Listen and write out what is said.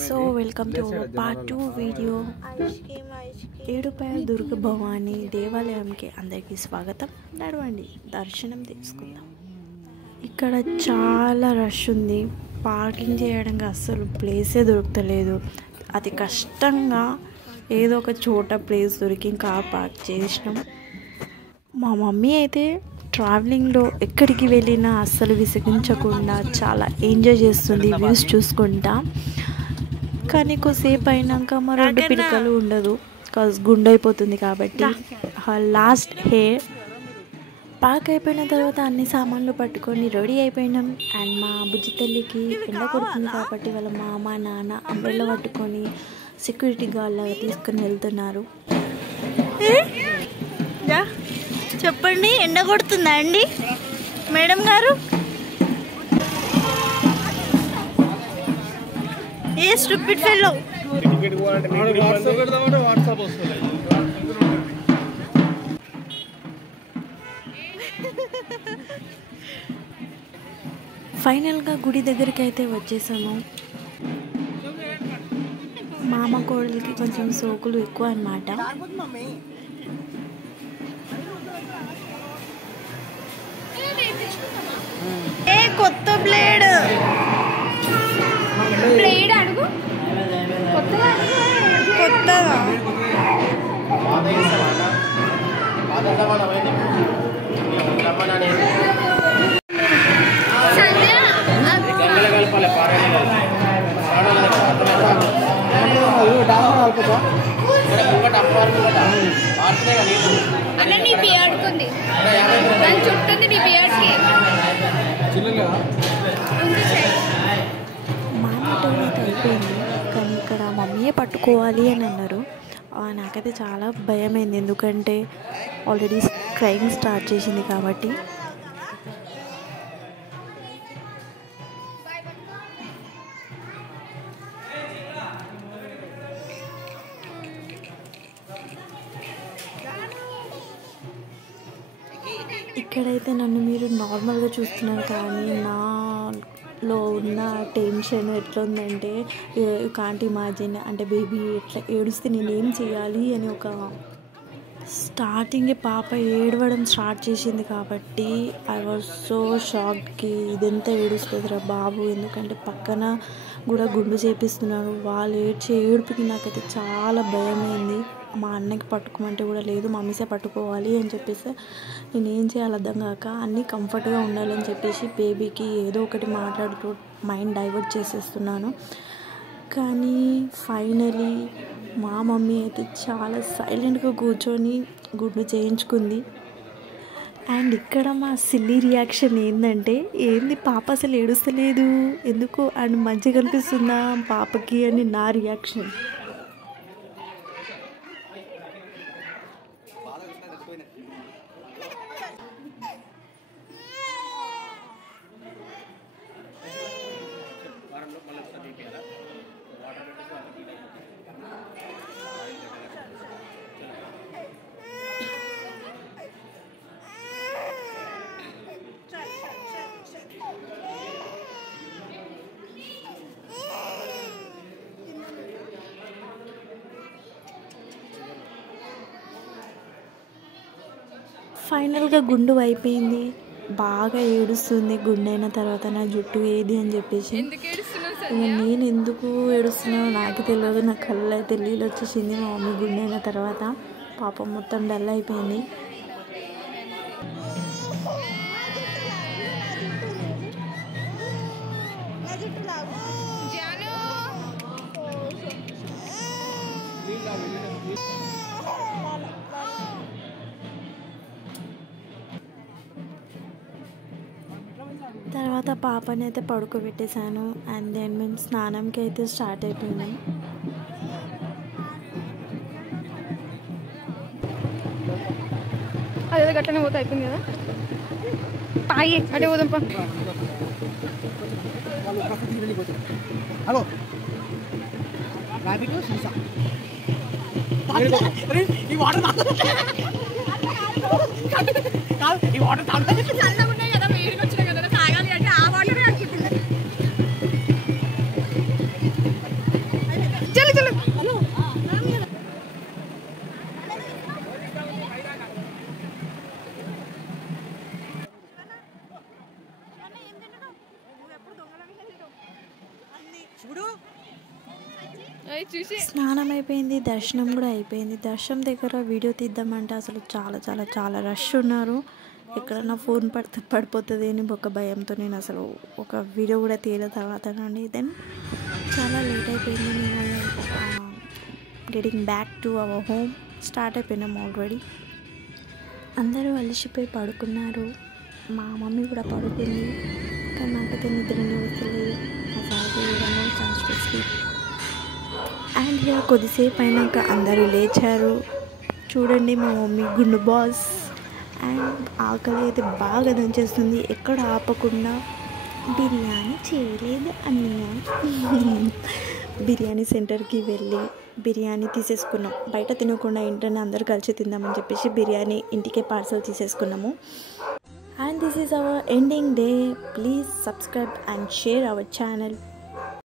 So welcome to part 2 video. Edupayala Durga Bhavani దేవాలయంకి అందరికీ స్వాగతం. నడవండి, దర్శనం తీసుకుందాం. ఇక్కడ చాలా రష్ ఉంది. పార్కింగ్ చేయడానికి అస్సలు ప్లేసే దొరకలేదు. అతి కష్టంగా ఏదో ఒక చోట ప్లేస్ దొరికి కార్ పార్క్ చేసినాం. మా మమ్మీ అయితే ట్రావెలింగ్లో ఎక్కడికి వెళ్ళినా అస్సలు విసిగించకుండా చాలా ఎంజాయ్ చేస్తుంది వ్యూస్ చూసుకుంటా. కానీ కొద్దిసేపు అయినాక మా రెండు పిలకలు ఉండదు, గుండె అయిపోతుంది. కాబట్టి లాస్ట్ హెయిర్ పార్క్ అయిపోయిన తర్వాత అన్ని సామాన్లు పట్టుకొని రెడీ అయిపోయినాం. అండ్ మా బుజ్జి తల్లికి ఎండ కొడుతుంది కాబట్టి వాళ్ళ మామ నాన్న అంబ్రెల్లా పట్టుకొని సెక్యూరిటీ గార్డ్ లాగా తీసుకొని వెళ్తున్నారు. చెప్పండి, ఎండ కొడుతుందా అండి మేడం గారు? ఏ స్టూపిడ్ ఫెల్లో. ఫైనల్గా గుడి దగ్గరికి అయితే వచ్చేసాము. మామ కోడలికి కొంచెం సోకులు ఎక్కువ అన్నమాట. ఏ కొత్త బ్లేడ్ అడుగు, కొత్తగా అన్న నీ బియర్డ్కుంది, దాని చుట్టుంది నీ బియర్డ్కి. మామ టోనైతే అయిపోయింది, కానీ ఇక్కడ మమ్మీయే పట్టుకోవాలి అని అన్నారు. నాకైతే చాలా భయమైంది, ఎందుకంటే ఆల్రెడీ క్రైమ్ స్టార్ట్ చేసింది కాబట్టి. ఇక్కడైతే నన్ను మీరు నార్మల్గా చూస్తున్నారు, కానీ నాలో ఉన్న టెన్షన్ ఎట్లా ఉందంటే యూ కాంట్ ఇమాజిన్. అంటే బేబీ ఎట్లా ఏడుస్తే నేనేం చేయాలి అని ఒక స్టార్టింగే పాప ఏడవడం స్టార్ట్ చేసింది కాబట్టి ఐ వాజ్ సో షాక్డ్కి ఇదెంత ఏడుస్తుందిరా బాబు, ఎందుకంటే పక్కన కూడా గుండు చేపిస్తున్నారు. వాళ్ళు ఏడ్చే ఏడుపుకి నాకైతే చాలా భయమైంది. మా అన్నకి పట్టుకోమంటే కూడా లేదు, మమ్మీసే పట్టుకోవాలి అని చెప్పేసి నేనేం చేయాలి అర్థం కాక అన్నీ కంఫర్ట్గా ఉండాలని చెప్పేసి బేబీకి ఏదో ఒకటి మాట్లాడుతూ మైండ్ డైవర్ట్ చేసేస్తున్నాను. కానీ ఫైనలీ మా మమ్మీ అయితే చాలా సైలెంట్గా కూర్చొని గుడ్డు చేయించుకుంది. అండ్ ఇక్కడ మా సిల్లీ రియాక్షన్ ఏంటంటే, ఏంది పాప అసలు ఏడుస్తలేదు ఎందుకు అండ్ మంచిగా కనిపిస్తుందా పాపకి అని నా రియాక్షన్. ఫైనల్గా గుండు అయిపోయింది, బాగా ఏడుస్తుంది. గుండె అయిన తర్వాత నా జుట్టు ఏది అని చెప్పేసి నేను ఎందుకు ఏడుస్తున్నానో నాకు తెలియదు, నా కళ్ళు అయితే నీళ్ళు వచ్చేసింది. మా మమ్మీ గుండె అయిన తర్వాత పాపం మొత్తం డల్ అయిపోయింది. తర్వాత పాపని అయితే పడుకోబెట్టేశాను. అండ్ దెన్ మేము స్నానంకి అయితే స్టార్ట్ అయిపోయినాం. అదే గట్టనే పోతే అయిపోయింది కదా, తాగి అటే పోదాంపా. స్నానం అయిపోయింది, దర్శనం కూడా అయిపోయింది. దర్శనం దగ్గర వీడియో తీద్దామంటే అసలు చాలా చాలా చాలా రష్ ఉన్నారు. ఎక్కడన్నా ఫోన్ పడిపోతుంది అని ఒక భయంతో నేను అసలు ఒక వీడియో కూడా తీయల. తర్వాత నుండి దెన్ చాలా లేట్ అయిపోయింది. మేము getting back to our home start అయిపోయినాము ఆల్రెడీ. అందరూ అలసిపోయి పడుకున్నారు. మా మమ్మీ కూడా పడుకుంది, కానీ నాకైతే నిద్రనే వస్తలేదు. Chance to sleep. And here కొద్దిసేపు అయినాక అందరూ లేచారు. చూడండి మా మమ్మీ గుండు బాస్. అండ్ ఆకలి అయితే బాగా దంచేస్తుంది. ఎక్కడ ఆపకుండా బిర్యానీ చేయలేదు అన్నా. బిర్యానీ సెంటర్కి వెళ్ళి బిర్యానీ తీసేసుకున్నాం. బయట తినకుండా ఇంట్లోనే అందరూ కలిసి తిందామని చెప్పేసి బిర్యానీ ఇంటికే parcel తీసేసుకున్నాము. And this is our ending day. Please subscribe and share our channel.